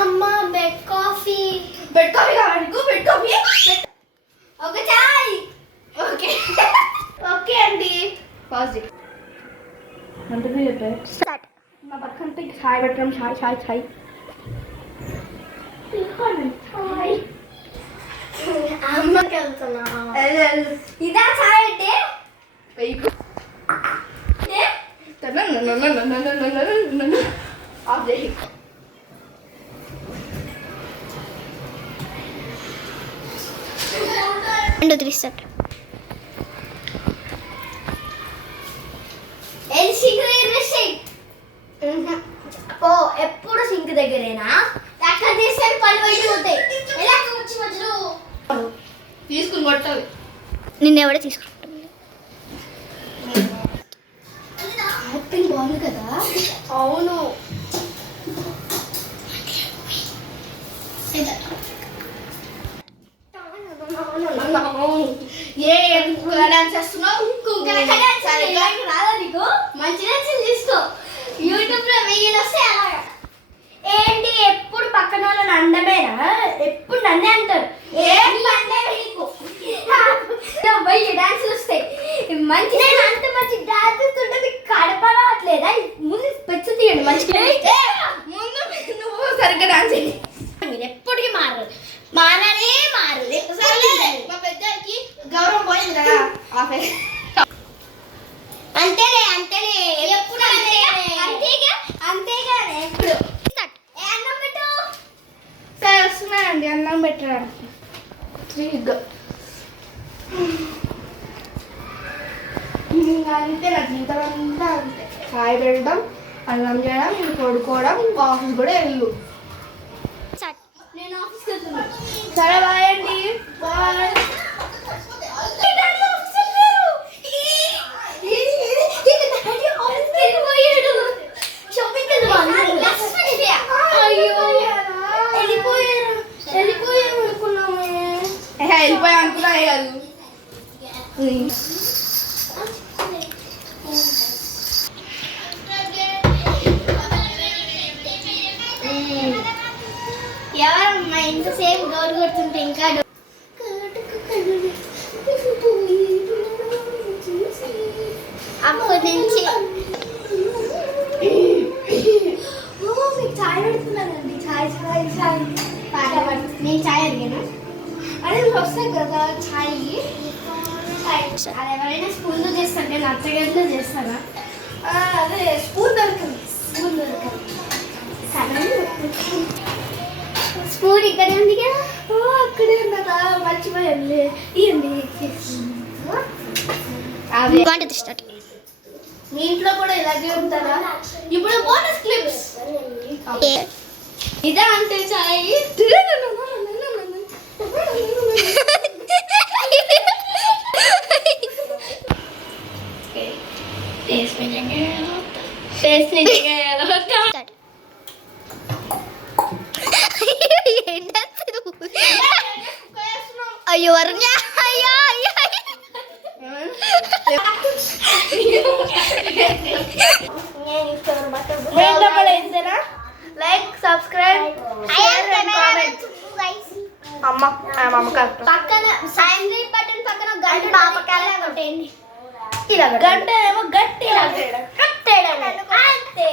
అమ్మ bed coffee కావాలి bed coffee ఒక చాయ్. ఓకే ఓకే అండి పాజిటివ్ అంటే చెప్పారు స్టార్ట్. నా పక్కన చాయ్ పెట్టడం చాయ్ చాయ్ చాయ్ చాయ్ అమ్మకి వెళ్తున్నా. ఇదా చాయ్ అంటే రెండు త్రీస్టార్ట్. ఓ ఎప్పుడు సింక్ దగ్గరేనా అక్కడ చేసాను పని బయట పోతాయి. ఎలా వచ్చి మధ్యలో తీసుకుని కొట్టాలి. నిన్నెవడే తీసుకుంటాను. యాక్టింగ్ బాగుంది కదా. అవును ఏ డాన్స్ చేస్తున్నావు? రాదా నీకు? మంచి డాన్సులు తీసుకో. యూట్యూబ్ లో 1000 వస్తాయి అలాగా. ఏంటి ఎప్పుడు పక్కన వాళ్ళని అండమేనా? ఎప్పుడు నన్నే అంటారు. ఏం అంటే నీకు 1000 డాన్సులు వస్తాయి. మంచి నేను అంత మంచి డాన్స్ ఉంటే మీకు కడప రావట్లేదా? ముందు పెచ్చు తీయండి మంచిగా. ముందు నువ్వు సరిగ్గా డాన్స్ చేయి. మీరు ఎప్పటికీ మారరు. మారనే మారరు. మా పెద్దకి గౌరవం పోయింది కదా. అంతేలే అంతేలే ఎప్పుడు అంతేగా అంతేగానే ఎప్పుడు. ఏ అన్నం పెట్టు. సరే వస్తున్నానండి అన్నం పెట్టడానికి. అంతే నా జీవితం అంతా అంతే. చాయ్ పెట్టడం, అన్నం చేయడం, నేను పడుకోవడం, ఆఫీస్ కూడా వెళ్ళు. నేను ఆఫీస్కి వెళ్తున్నాను. సరే బాయ్ అండి. బాయ్. వెళ్ళిపోయా అనుకున్నా కాదు. ఎవరమ్మా ఇంతసేపు డోర్ కొడుతుంటే ఇంకా అప్పటి నుంచి మీకు ఛాయ్ పెడుతున్నానండి. ఛాయ్ ఛాయ్ ఛాయ్ పాట పడుతుంది. నేను ఛాయ్ అడిగాను. అదే వస్తాయి కదా ఛాయ్. అది ఎవరైనా స్పూన్లో చేస్తాను. నేను అత్తగంటలో చేస్తానా? అదే స్పూన్ దొరకదు. స్పూన్ దొరకదు. స్పూన్ ఇక్కడే ఉంది కదా. అక్కడే ఉన్నదా? మర్చిపోయాను. ఇవ్వండి. స్టార్ట్. మీ ఇంట్లో కూడా ఇలాగే ఉంటారా? ఇప్పుడు బోనస్ క్లిప్స్. ఇదా అంటే చాయ్. అయ్యో వరుణ్య అయ్యో అయ్యో like subscribe share and comment. అమ్మ పక్కన సైన్ బటన్ పక్కన గంట పాపకాలే కొట్టండి. ఇలా గంట ఏమో గట్టిగా కట్టేయడం అంతే.